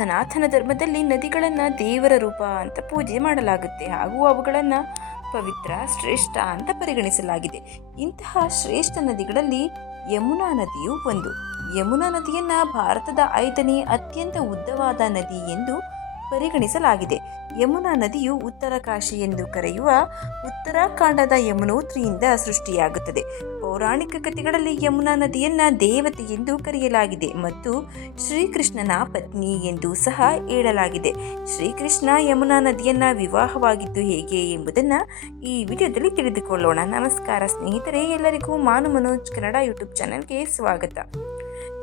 ಸನಾತನ ಧರ್ಮದಲ್ಲಿ ನದಿಗಳನ್ನು ದೇವರ ರೂಪ ಅಂತ ಪೂಜೆ ಮಾಡಲಾಗುತ್ತೆ. ಹಾಗೂ ಅವುಗಳನ್ನು ಪವಿತ್ರ, ಶ್ರೇಷ್ಠ ಅಂತ ಪರಿಗಣಿಸಲಾಗಿದೆ. ಇಂತಹ ಶ್ರೇಷ್ಠ ನದಿಗಳಲ್ಲಿ ಯಮುನಾ ನದಿಯು ಒಂದು. ಯಮುನಾ ನದಿಯನ್ನು ಭಾರತದ ಐದನೇ ಅತ್ಯಂತ ಉದ್ದವಾದ ನದಿ ಎಂದು ಪರಿಗಣಿಸಲಾಗಿದೆ. ಯಮುನಾ ನದಿಯು ಉತ್ತರಕಾಶಿ ಎಂದು ಕರೆಯುವ ಉತ್ತರಾಖಂಡದ ಯಮುನೋತ್ರಿಯಿಂದ ಸೃಷ್ಟಿಯಾಗುತ್ತದೆ. ಪೌರಾಣಿಕ ಕಥೆಗಳಲ್ಲಿ ಯಮುನಾ ನದಿಯನ್ನ ದೇವತೆ ಎಂದು ಕರೆಯಲಾಗಿದೆ ಮತ್ತು ಶ್ರೀಕೃಷ್ಣನ ಪತ್ನಿ ಎಂದು ಸಹ ಹೇಳಲಾಗಿದೆ. ಶ್ರೀಕೃಷ್ಣ ಯಮುನಾ ನದಿಯನ್ನ ವಿವಾಹವಾಗಿದ್ದು ಹೇಗೆ ಎಂಬುದನ್ನು ಈ ವಿಡಿಯೋದಲ್ಲಿ ತಿಳಿದುಕೊಳ್ಳೋಣ. ನಮಸ್ಕಾರ ಸ್ನೇಹಿತರೆ, ಎಲ್ಲರಿಗೂ ಮಾನು ಮನೋಜ್ ಕನ್ನಡ ಯೂಟ್ಯೂಬ್ ಚಾನೆಲ್ಗೆ ಸ್ವಾಗತ.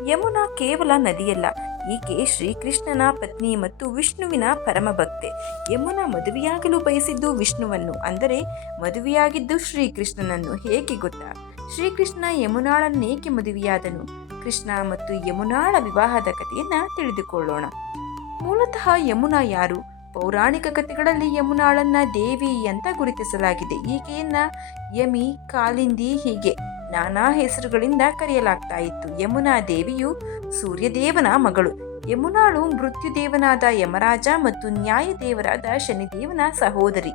ಯಮುನಾ ಕೇವಲ ನದಿಯಲ್ಲ ಈಕೆ ಶ್ರೀಕೃಷ್ಣನ ಪತ್ನಿ ಮತ್ತು ವಿಷ್ಣುವಿನ ಪರಮ ಭಕ್ತೆ ಯಮುನಾ ಮದುವೆಯಾಗಲು ಬಯಸಿದ್ದು ವಿಷ್ಣುವನ್ನು ಅಂದರೆ ಮದುವೆಯಾಗಿದ್ದು ಶ್ರೀಕೃಷ್ಣನನ್ನು ಹೇಗೆ ಗೊತ್ತಾ? ಶ್ರೀಕೃಷ್ಣ ಯಮುನಾಳನ್ನೇಕೆ ಮದುವೆಯಾದನು? ಕೃಷ್ಣ ಮತ್ತು ಯಮುನಾಳ ವಿವಾಹದ ಕಥೆಯನ್ನ ತಿಳಿದುಕೊಳ್ಳೋಣ. ಮೂಲತಃ ಯಮುನಾ ಯಾರು? ಪೌರಾಣಿಕ ಕಥೆಗಳಲ್ಲಿ ಯಮುನಾಳನ್ನ ದೇವಿ ಅಂತ ಗುರುತಿಸಲಾಗಿದೆ. ಈಕೆಯನ್ನ ಯಮಿ, ಕಾಲಿಂದಿ ಹೀಗೆ. ನಾನಾ ಹೆಸರುಗಳಿಂದ ಕರೆಯಲಾಗ್ತಾ ಇತ್ತು ಯಮುನಾ ದೇವಿಯು ಸೂರ್ಯದೇವನ ಮಗಳು. ಯಮುನಾಳು ಮೃತ್ಯುದೇವನಾದ ಯಮರಾಜ ಮತ್ತು ನ್ಯಾಯದೇವರಾದ ಶನಿದೇವನ ಸಹೋದರಿ.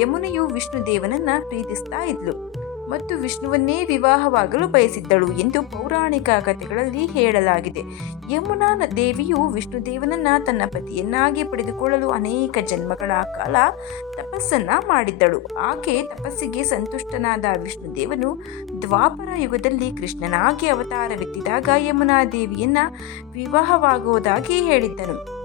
ಯಮುನೆಯು ವಿಷ್ಣುದೇವನನ್ನ ಪ್ರೀತಿಸ್ತಾ ಇದ್ಲು. ಮತ್ತು ವಿಷ್ಣುವನ್ನೇ ವಿವಾಹವಾಗಲು ಬಯಸಿದ್ದಳು ಎಂದು ಪೌರಾಣಿಕ ಕಥೆಗಳಲ್ಲಿ ಹೇಳಲಾಗಿದೆ. ಯಮುನಾ ದೇವಿಯು ದೇವಿಯು ವಿಷ್ಣುದೇವನನ್ನ ತನ್ನ ಪತಿಯನ್ನಾಗಿ ಪಡೆದುಕೊಳ್ಳಲು ಅನೇಕ ಜನ್ಮಗಳ ಕಾಲ ತಪಸ್ಸನ್ನ ಮಾಡಿದ್ದಳು. ಆಕೆ ತಪಸ್ಸಿಗೆ ಸಂತುಷ್ಟನಾದ ವಿಷ್ಣುದೇವನು ದ್ವಾಪರ ಯುಗದಲ್ಲಿ ಕೃಷ್ಣನಾಗಿ ಅವತಾರವೆತ್ತಿದಾಗ ಯಮುನಾ ದೇವಿಯನ್ನ ವಿವಾಹವಾಗುವುದಾಗಿ ಹೇಳಿದ್ದನು.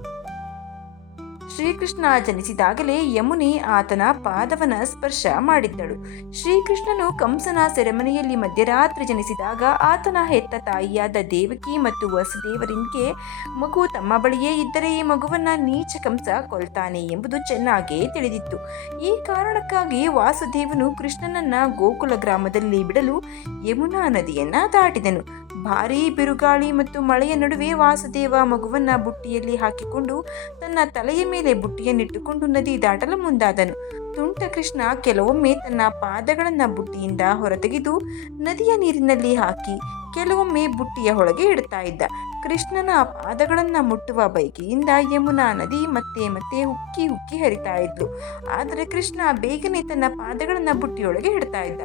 ಶ್ರೀಕೃಷ್ಣ ಜನಿಸಿದಾಗಲೇ ಯಮುನಿ ಆತನ ಪಾದವನ ಸ್ಪರ್ಶ ಮಾಡಿದ್ದಳು. ಶ್ರೀಕೃಷ್ಣನು ಕಂಸನ ಸೆರೆಮನೆಯಲ್ಲಿ ಮಧ್ಯರಾತ್ರಿ ಜನಿಸಿದಾಗ ಆತನ ಹೆತ್ತ ತಾಯಿಯಾದ ದೇವಕಿ ಮತ್ತು ವಸುದೇವರಿಗೆ ಮಗು ತಮ್ಮ ಬಳಿಯೇ ಇದ್ದರೆ ಈ ಮಗುವನ್ನ ನೀಚ ಕಂಸ ಕೊಲ್ತಾನೆ ಎಂಬುದು ಚೆನ್ನಾಗಿ ತಿಳಿದಿತ್ತು. ಈ ಕಾರಣಕ್ಕಾಗಿ ವಾಸುದೇವನು ಕೃಷ್ಣನನ್ನ ಗೋಕುಲ ಗ್ರಾಮದಲ್ಲಿ ಬಿಡಲು ಯಮುನಾ ನದಿಯನ್ನ ದಾಟಿದನು. ಭಾರೀ ಬಿರುಗಾಳಿ ಮತ್ತು ಮಳೆಯ ನಡುವೆ ವಾಸುದೇವ ಮಗುವನ್ನ ಬುಟ್ಟಿಯಲ್ಲಿ ಹಾಕಿಕೊಂಡು ತನ್ನ ತಲೆಯ ಮೇಲೆ ಬುಟ್ಟಿಯನ್ನಿಟ್ಟುಕೊಂಡು ನದಿ ದಾಟಲು ಮುಂದಾದನು. ತುಂಟ ಕೃಷ್ಣ ಕೆಲವೊಮ್ಮೆ ತನ್ನ ಪಾದಗಳನ್ನ ಬುಟ್ಟಿಯಿಂದ ಹೊರತೆಗೆದು ನದಿಯ ನೀರಿನಲ್ಲಿ ಹಾಕಿ ಕೆಲವೊಮ್ಮೆ ಬುಟ್ಟಿಯ ಒಳಗೆ ಇಡ್ತಾ ಇದ್ದ. ಕೃಷ್ಣನ ಪಾದಗಳನ್ನ ಮುಟ್ಟುವ ಬೈಕಿಯಿಂದ ಯಮುನಾ ನದಿ ಮತ್ತೆ ಮತ್ತೆ ಹುಕ್ಕಿ ಹುಕ್ಕಿ ಹರಿತಾ ಇದ್ಲು. ಆದರೆ ಕೃಷ್ಣ ಬೇಗನೆ ತನ್ನ ಪಾದಗಳನ್ನ ಬುಟ್ಟಿಯೊಳಗೆ ಇಡ್ತಾ ಇದ್ದ.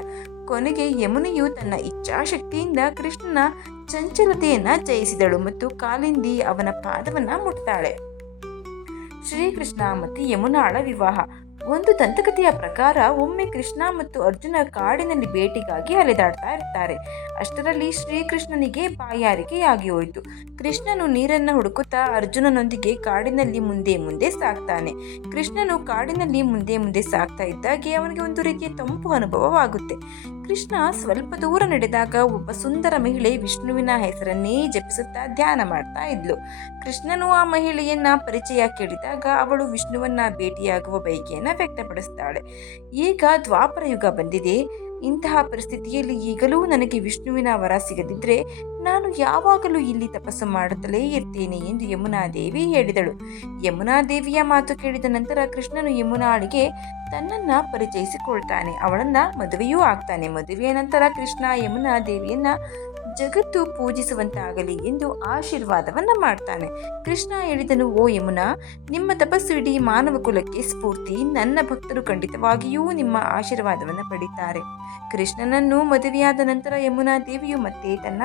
ಕೊನೆಗೆ ಯಮುನೆಯು ತನ್ನ ಇಚ್ಛಾಶಕ್ತಿಯಿಂದ ಕೃಷ್ಣನ ಚಂಚಲತೆಯನ್ನ ಜಯಿಸಿದಳು ಮತ್ತು ಕಾಲಿಂದಿ ಅವನ ಪಾದವನ್ನ ಮುಟ್ತಾಳೆ. ಶ್ರೀಕೃಷ್ಣ ಮತ್ತು ಯಮುನಾಳ ವಿವಾಹ. ಒಂದು ದಂತಕಥೆಯ ಪ್ರಕಾರ ಒಮ್ಮೆ ಕೃಷ್ಣ ಮತ್ತು ಅರ್ಜುನ ಕಾಡಿನಲ್ಲಿ ಭೇಟಿಗಾಗಿ ಅಲೆದಾಡ್ತಾ ಇರ್ತಾರೆ. ಅಷ್ಟರಲ್ಲಿ ಶ್ರೀಕೃಷ್ಣನಿಗೆ ಬಾಯಾರಿಕೆಯಾಗಿ ಹೋಯಿತು. ಕೃಷ್ಣನು ನೀರನ್ನು ಹುಡುಕುತ್ತಾ ಅರ್ಜುನನೊಂದಿಗೆ ಕಾಡಿನಲ್ಲಿ ಮುಂದೆ ಮುಂದೆ ಸಾಕ್ತಾನೆ ಕೃಷ್ಣನು ಕಾಡಿನಲ್ಲಿ ಮುಂದೆ ಮುಂದೆ ಸಾಕ್ತಾ ಇದ್ದಾಗೆ ಅವನಿಗೆ ಒಂದು ರೀತಿಯ ತಂಪು ಅನುಭವವಾಗುತ್ತೆ. ಕೃಷ್ಣ ಸ್ವಲ್ಪ ದೂರ ನಡೆದಾಗ ಒಬ್ಬ ಸುಂದರ ಮಹಿಳೆ ವಿಷ್ಣುವಿನ ಹೆಸರನ್ನೇ ಜಪಿಸುತ್ತಾ ಧ್ಯಾನ ಮಾಡ್ತಾ ಇದ್ಲು. ಕೃಷ್ಣನು ಆ ಮಹಿಳೆಯನ್ನ ಪರಿಚಯ ಕೇಳಿದಾಗ ಅವಳು ವಿಷ್ಣುವನ್ನ ಭೇಟಿಯಾಗುವ ಬಯಕೆಯನ್ನ ವ್ಯಕ್ತಪಡಿಸ್ತಾಳೆ. ಈಗ ದ್ವಾಪರ ಯುಗ ಬಂದಿದೆ. ಇಂತಹ ಪರಿಸ್ಥಿತಿಯಲ್ಲಿ ಈಗಲೂ ನನಗೆ ವಿಷ್ಣುವಿನ ವರ ಸಿಗದಿದ್ರೆ ನಾನು ಯಾವಾಗಲೂ ಇಲ್ಲಿ ತಪಸ್ಸು ಮಾಡುತ್ತಲೇ ಇರ್ತೇನೆ ಎಂದು ಯಮುನಾ ದೇವಿ ಹೇಳಿದಳು. ಯಮುನಾ ದೇವಿಯ ಮಾತು ಕೇಳಿದ ನಂತರ ಕೃಷ್ಣನು ಯಮುನಾಳಿಗೆ ತನ್ನನ್ನ ಪರಿಚಯಿಸಿಕೊಳ್ತಾನೆ. ಅವಳನ್ನ ಮದುವೆಯೂ ಆಗ್ತಾನೆ. ಮದುವೆಯ ನಂತರ ಕೃಷ್ಣ ಯಮುನಾ ದೇವಿಯನ್ನ ಜಗತ್ತು ಪೂಜಿಸುವಂತಾಗಲಿ ಎಂದು ಆಶೀರ್ವಾದವನ್ನ ಮಾಡ್ತಾನೆ. ಕೃಷ್ಣ ಹೇಳಿದನು, ಓ ಯಮುನಾ, ನಿಮ್ಮ ತಪಸ್ಸು ಇಡೀ ಮಾನವ ಕುಲಕ್ಕೆ ಸ್ಫೂರ್ತಿ. ನನ್ನ ಭಕ್ತರು ಖಂಡಿತವಾಗಿಯೂ ನಿಮ್ಮ ಆಶೀರ್ವಾದವನ್ನು ಪಡೀತಾರೆ. ಕೃಷ್ಣನನ್ನು ಮದುವೆಯಾದ ನಂತರ ಯಮುನಾ ದೇವಿಯು ಮತ್ತೆ ತನ್ನ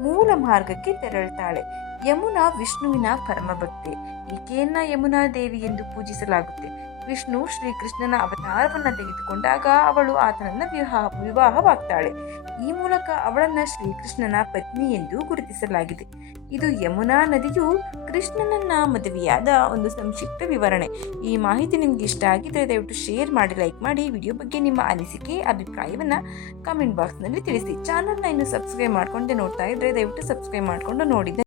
ಮೂಲ ಮಾರ್ಗಕ್ಕೆ ತೆರಳುತ್ತಾಳೆ ಯಮುನಾ ವಿಷ್ಣುವಿನ ಪರಮ ಭಕ್ತೆ ಈಕೆಯನ್ನ ಯಮುನಾ ದೇವಿ ಎಂದು ಪೂಜಿಸಲಾಗುತ್ತೆ. ವಿಷ್ಣು ಶ್ರೀಕೃಷ್ಣನ ಅವತಾರವನ್ನು ತೆಗೆದುಕೊಂಡಾಗ ಅವಳು ಆತನನ್ನ ವಿವಾಹ, ವಿವಾಹವಾಗ್ತಾಳೆ. ಈ ಮೂಲಕ ಅವಳನ್ನ ಶ್ರೀಕೃಷ್ಣನ ಪತ್ನಿ ಎಂದು ಗುರುತಿಸಲಾಗಿದೆ. ಇದು ಯಮುನಾ ನದಿಯು ಕೃಷ್ಣನನ್ನ ಮದುವೆಯಾದ ಒಂದು ಸಂಕ್ಷಿಪ್ತ ವಿವರಣೆ. ಈ ಮಾಹಿತಿ ನಿಮ್ಗೆ ಇಷ್ಟ ಆಗಿದ್ರೆ ದಯವಿಟ್ಟು ಶೇರ್ ಮಾಡಿ ಲೈಕ್ ಮಾಡಿ. ವಿಡಿಯೋ ಬಗ್ಗೆ ನಿಮ್ಮ ಅನಿಸಿಕೆ, ಅಭಿಪ್ರಾಯವನ್ನ ಕಮೆಂಟ್ ಬಾಕ್ಸ್ನಲ್ಲಿ ತಿಳಿಸಿ. ಚಾನಲ್ನ ಇನ್ನು ಸಬ್ಸ್ಕ್ರೈಬ್ ಮಾಡ್ಕೊಂಡೆ ನೋಡ್ತಾ ಇದ್ರೆ ದಯವಿಟ್ಟು ಸಬ್ಸ್ಕ್ರೈಬ್ ಮಾಡ್ಕೊಂಡು ನೋಡಿ